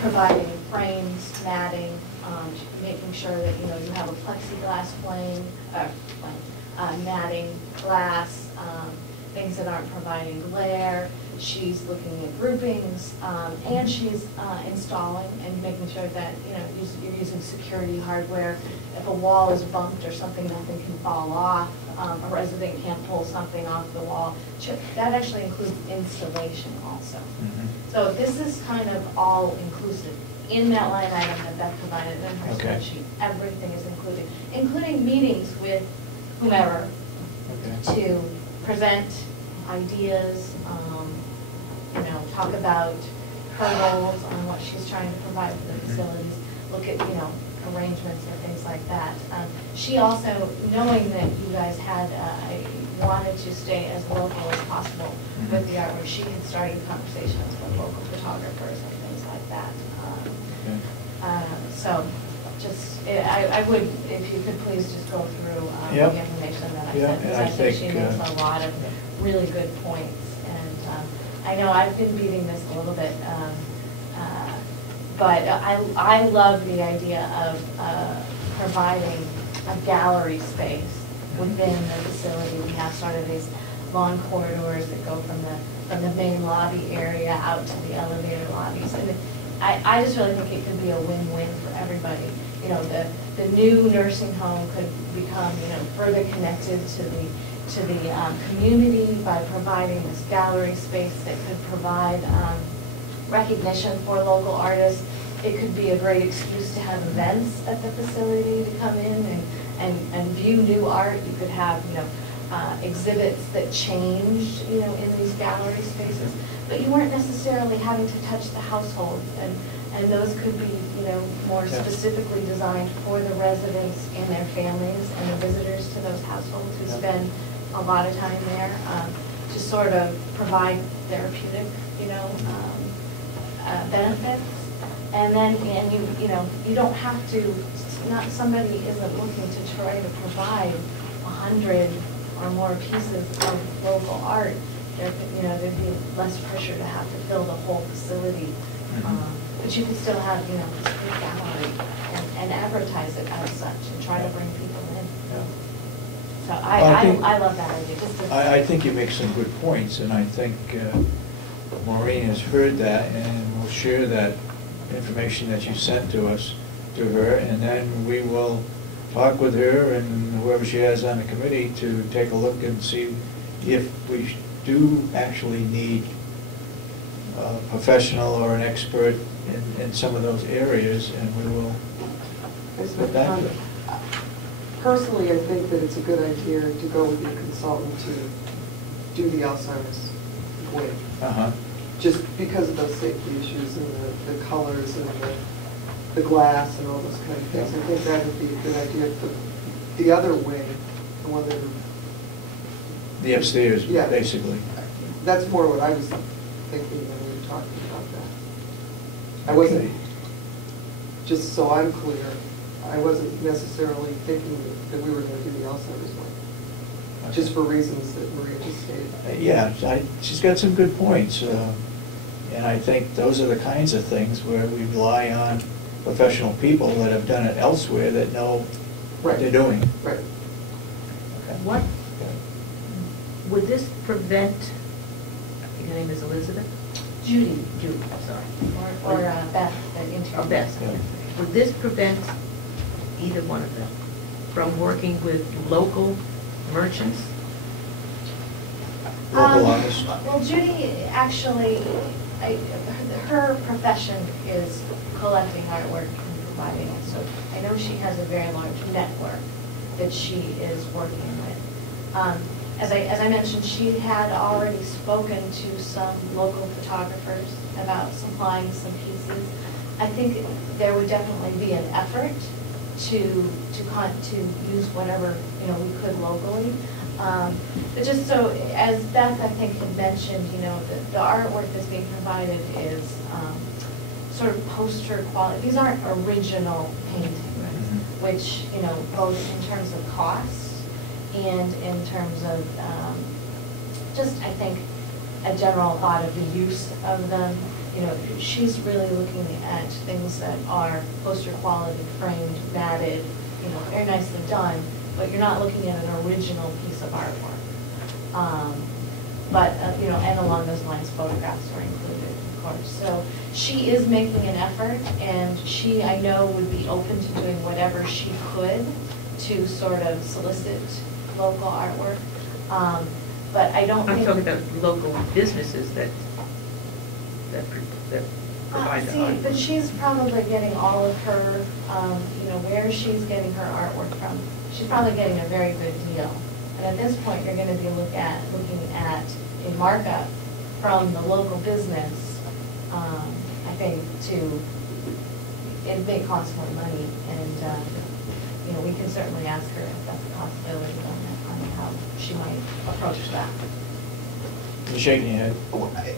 providing frames, matting, making sure that you have a plexiglass matting, glass, things that aren't providing glare. She's looking at groupings, and she's installing and making sure that you're using security hardware. If a wall is bumped or something, nothing can fall off. A resident can't pull something off the wall. That actually includes installation also. So this is kind of all inclusive. In that line item that Beth provided in her spreadsheet, everything is included, including meetings with whomever to present ideas, talk about her goals on what she's trying to provide for the facilities, look at, arrangements or things like that. She also, knowing that you guys had, wanted to stay as local as possible with the artwork, she had started conversations with local photographers and things like that. So just, I would, if you could please just go through the information that I sent, because I think she makes a lot of really good points. And I know I've been beating this a little bit, but I love the idea of providing a gallery space within the facility. We have sort of these long corridors that go from the main lobby area out to the elevator lobbies. And I just really think it could be a win-win for everybody. The new nursing home could become, further connected to the community by providing this gallery space that could provide recognition for local artists. It could be a great excuse to have events at the facility to come in and view new art. You could have, exhibits that changed, in these gallery spaces. But you weren't necessarily having to touch the households, and those could be, more specifically designed for the residents and their families and the visitors to those households who spend a lot of time there, to sort of provide therapeutic, benefits. And then, you don't have to. Somebody isn't looking to try to provide 100 or more pieces of local art. There'd be less pressure to have to fill the whole facility. But you can still have, this big gallery and advertise it as such and try to bring people in. So I love that idea. I think you make some good points, and I think Maureen has heard that and will share that information that you sent to us to her, and then we will talk with her and whoever she has on the committee to take a look and see if we do actually need a professional or an expert in some of those areas, and we will put that to it. Personally, I think that it's a good idea to go with your consultant to do the Alzheimer's way. Just because of those safety issues and the colors and the glass and all those kind of things. I think that would be a good idea. The other wing, the one that... The upstairs, basically. That's more what I was thinking when we were talking about that. I wasn't, just so I'm clear, I wasn't necessarily thinking that we were going to do the Alzheimer's one. Just for reasons that Maria just stated. She's got some good points. And I think those are the kinds of things where we rely on professional people that have done it elsewhere that know what they're doing. Right. What would this prevent? Your name is Elizabeth? Judy, sorry. or Beth, the intern. Beth. Yeah. Would this prevent either one of them from working with local merchants? Local artists? Well, Judy actually, her profession is collecting artwork and providing it. So I know she has a very large network that she is working with. As I mentioned, she had already spoken to some local photographers about supplying some pieces. I think there would definitely be an effort to use whatever we could locally. But just so, as Beth I think had mentioned, the artwork that's being provided is sort of poster quality. These aren't original paintings, which both in terms of cost and in terms of just I think a general thought of the use of them. you know, she's really looking at things that are poster quality, framed, matted, you know, very nicely done, but you're not looking at an original piece of artwork. You know, and along those lines, photographs are included, of course. So she is making an effort, and she, I know, would be open to doing whatever she could to sort of solicit local artwork. But I don't think... I'm talking about local businesses that provide the See, art. but she's probably getting all of her, you know, where she's getting her artwork from. She's probably getting a very good deal. And at this point, you're going to be looking at a markup from the local business, I think, it may cost more money. And, you know, we can certainly ask her if that's a possibility on how she might approach that. You're shaking your head.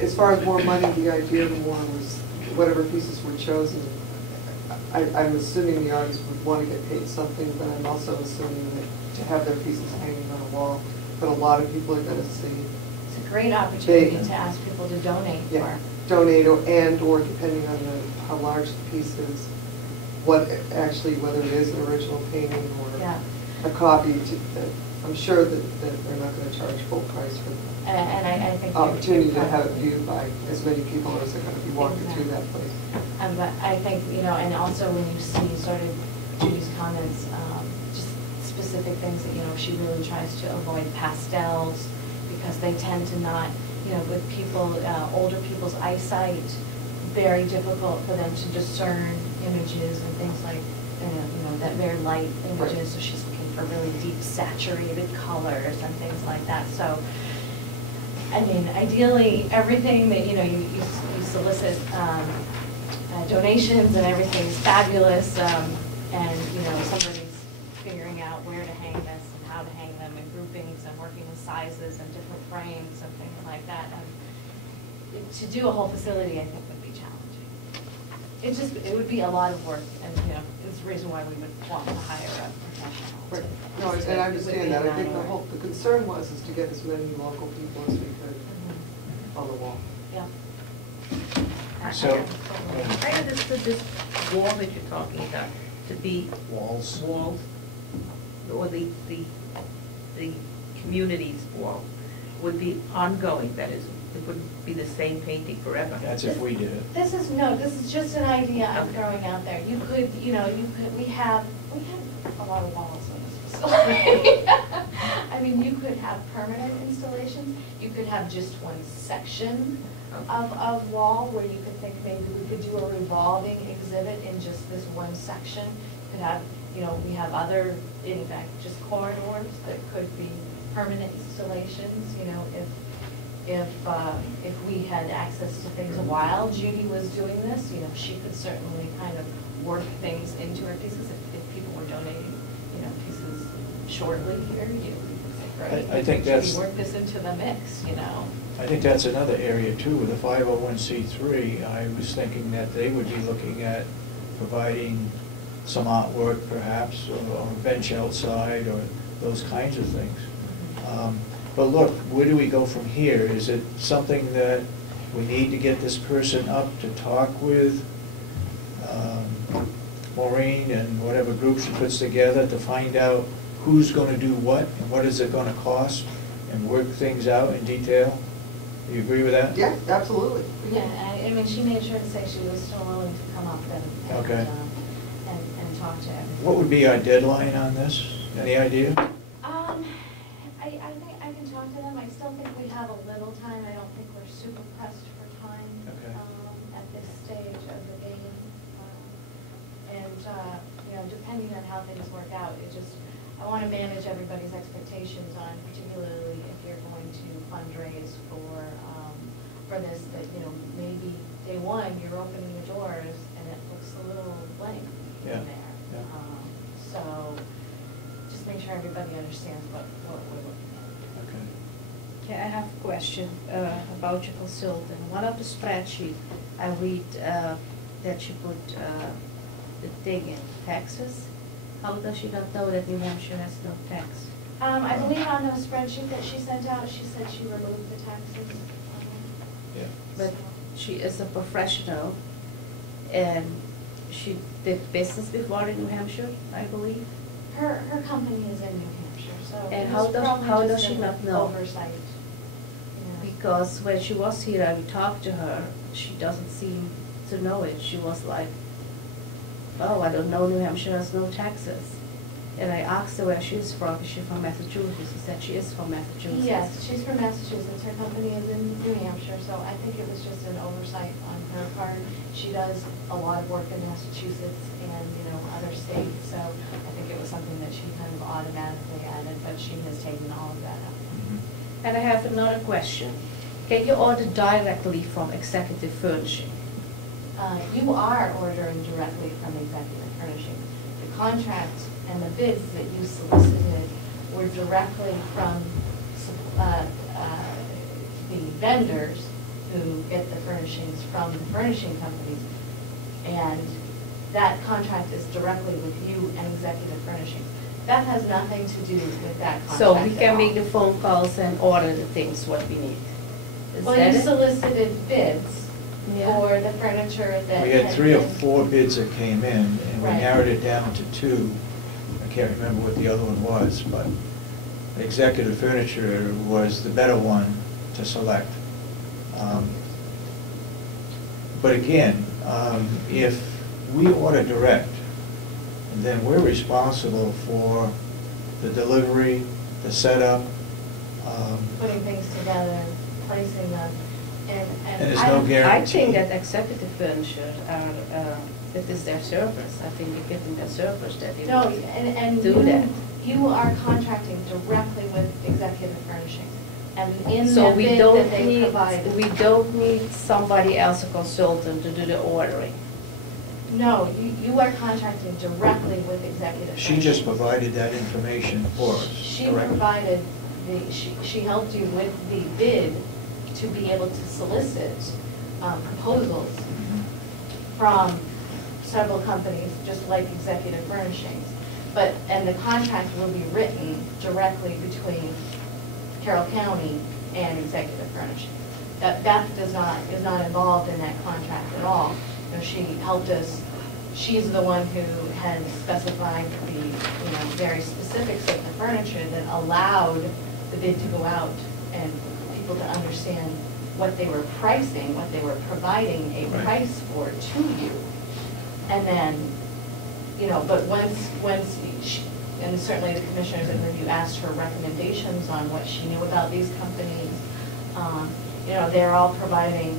As far as more money, the idea more was whatever pieces were chosen. I'm assuming the artists would want to get paid something, but I'm also assuming that to have their pieces hanging on a wall, but a lot of people are going to see. It's a great opportunity to ask people to donate for. Donate or depending on how large the piece is, whether it is an original painting or a copy. I'm sure that they're not going to charge full price for that. And I think opportunity to have it viewed by as many people as are going to be walking through that place. But I think, you know, and also when you see sort of Judy's comments, just specific things that, you know, she really tries to avoid pastels because they tend to not, you know, with people, older people's eyesight, very difficult for them to discern images and things like, you know, that very light images. Right. So she's looking for really deep saturated colors and things like that. So, I mean, ideally, everything that, you know, you solicit donations and everything's fabulous, and, you know, somebody's figuring out where to hang this and how to hang them and groupings and working with sizes and different frames and things like that. To do a whole facility, I think, would be challenging. It would be a lot of work, and, you know, it's the reason why we would want to hire a professional. Right. No, and I understand that. I think the concern was to get as many local people as we could on the wall. Yeah. So, I understood this wall that you're talking about to be walls, or the community's wall would be ongoing. That is, it wouldn't be the same painting forever. That's if we did it. This is just an idea I'm throwing out there. You could, you know, we have a lot of walls in this facility. I mean, you could have permanent installations. You could have just one section of wall where you could think maybe we could do a revolving exhibit in just this one section. You could have, you know, we have other, in fact, just corridors that could be permanent installations. You know, if we had access to things while Judy was doing this, you know, she could certainly kind of work things into her pieces. If people were donating, you know, pieces shortly here, you could say, great. I think that's... work this into the mix, you know. I think that's another area too, with the 501c3. I was thinking that they would be looking at providing some artwork perhaps, or a bench outside, or those kinds of things. But look, where do we go from here? Is it something that we need to get this person up to talk with Maureen and whatever group she puts together to find out who's going to do what and what is it going to cost and work things out in detail? Do you agree with that? Yeah, absolutely. Yeah, I mean, she made sure to say she was still willing to come up and talk to everyone. What would be our deadline on this? Any idea? I think I can talk to them. I still think we have a little time. I don't think we're super pressed for time at this stage of the game. You know, depending on how things work out, I want to manage everybody's expectations on, particularly if you're going to fundraise for this, that, you know, maybe day one you're opening the doors and it looks a little blank in there. Yeah. So just make sure everybody understands what we're looking at. Okay. Okay, I have a question about your consultant. One of the spreadsheet, I read that you put the thing in taxes. How does she not know that New Hampshire has no tax? I believe on the spreadsheet that she sent out, she said she removed the taxes. Yeah. But she is a professional, and she did business before in New Hampshire, I believe. Her company is in New Hampshire, so. And it how was does- probably how just does she an not know? Oversight. Yeah. Because when she was here and we talked to her, she doesn't seem to know it. She was like, oh, I don't know, New Hampshire has no taxes. And I asked her where she is from. Is she from Massachusetts? She said she is from Massachusetts. Yes, she's from Massachusetts. Her company is in New Hampshire, so I think it was just an oversight on her part. She does a lot of work in Massachusetts and, other states, so I think it was something that she kind of automatically added, but she has taken all of that up. And I have another question. Can you order directly from Executive Furnishing? You are ordering directly from Executive Furnishing. The contract and the bids that you solicited were directly from the vendors who get the furnishings from the furnishing companies. And that contract is directly with you and Executive Furnishing. That has nothing to do with that contract So we at can all. make the phone calls and order the things what we need. Is Well, that you it? solicited bids Yeah. for the furniture that. We had 3 or been- 4 bids that came in, and we Right. narrowed it down to 2. I can't remember what the other one was, but Executive Furniture was the better one to select. But again, if we order direct, then we're responsible for the delivery, the setup. Putting things together, placing them, and. And there's I no don't- guarantee. I think that Executive Furniture are, that is their service. I think they're giving their service that they No, would and do that. you are contracting directly with Executive Furnishing. And in So the we bid don't that they need, provided. we don't need somebody else, a consultant, to do the ordering. No, you are contracting directly with Executive Furnishing. She just provided that information for us. She correct? provided she helped you with the bid to be able to solicit proposals Mhm. from several companies, just like Executive Furnishings. And the contract will be written directly between Carroll County and Executive Furnishing. That is not involved in that contract at all. She helped us, she's the one who had specified the, very specifics of the furniture that allowed the bid to go out and people to understand what they were pricing, what they were providing a Right. price for to you. And then, but once she, and certainly the commissioners, and when you asked her recommendations on what she knew about these companies, they're all providing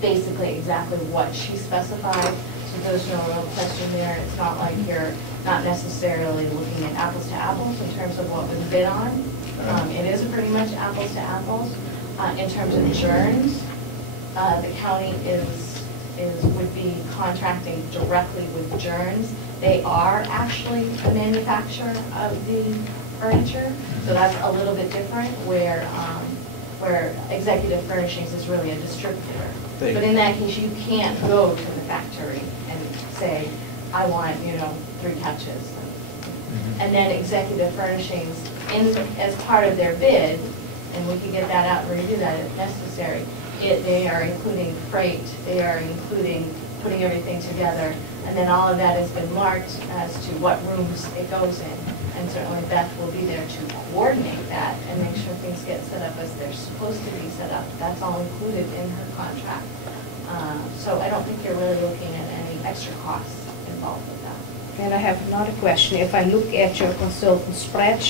basically exactly what she specified. So there's no real question there. It's not like you're not necessarily looking at apples to apples in terms of what was bid on. It is pretty much apples to apples. In terms of journs, the county would be contracting directly with journs. They are actually a manufacturer of the furniture, so that's a little bit different, where Executive Furnishings is really a distributor. But in that case, you can't go to the factory and say, I want, 3 couches. Mhm. And then Executive Furnishings, as part of their bid, and we can get that out and review that if necessary, they are including freight, they are including putting everything together, and then all of that has been marked as to what rooms it goes in. And certainly Beth will be there to coordinate that and make sure things get set up as they're supposed to be set up. That's all included in her contract. So I don't think you're really looking at any extra costs involved with that. And I have another question. If I look at your consultant spreadsheet,